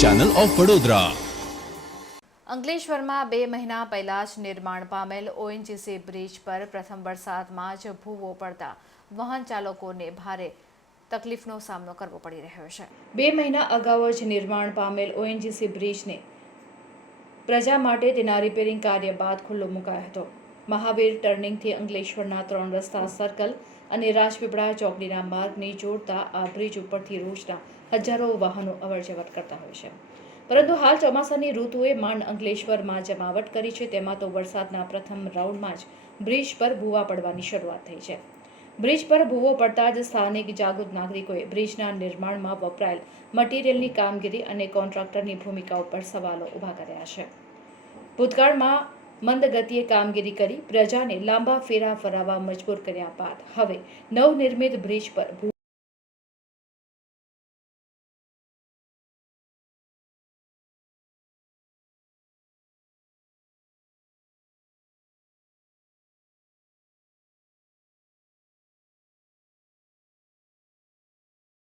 Channel of Vadodara અંકલેશ્વરમાં બે મહિના પહેલા જ નિર્માણ પામેલ ઓએનજીસી બ્રિજ પર પ્રથમ વરસાદમાં જ ભૂવો પડતા વાહન ચાલકોને ભારે તકલીફનો સામનો કરવો પડી રહ્યો છે. બે મહિના અગાઉ જ નિર્માણ પામેલ ઓએનજીસી બ્રિજને પ્રજા માટે તેના રિપેરિંગ કાર્ય બાદ ખુલ્લો મુકાયો હતો. મહાવીર ટર્નિંગથી અંકલેશ્વરના ત્રણ રસ્તા સર્કલ અને રાજપીપળા ચોકડીના માર્ગને જોડતા આ બ્રિજ ઉપરથી રોજના હજારો વાહનો અવરજવર કરતા હોય છે. પરંતુ હાલ ચોમાસાની ઋતુએ માંડ અંકલેશ્વરમાં જમાવટ કરી છે, તેમાં તો વરસાદના પ્રથમ રાઉન્ડમાં જ બ્રિજ પર ભૂવા પડવાની શરૂઆત થઈ છે. બ્રિજ પર ભૂવો પડતા જ સ્થાનિક જાગૃત નાગરિકોએ બ્રિજના નિર્માણમાં વપરાયેલ મટીરિયલની કામગીરી અને કોન્ટ્રાક્ટરની ભૂમિકા ઉપર સવાલો ઊભા કર્યા છે. ભૂતકાળમાં મંદ ગતિએ કામગીરી કરી પ્રજાને લાંબા ફેરા ફરાવવા મજબૂર કર્યા બાદ. હવે નવનિર્મિત બ્રિજ પર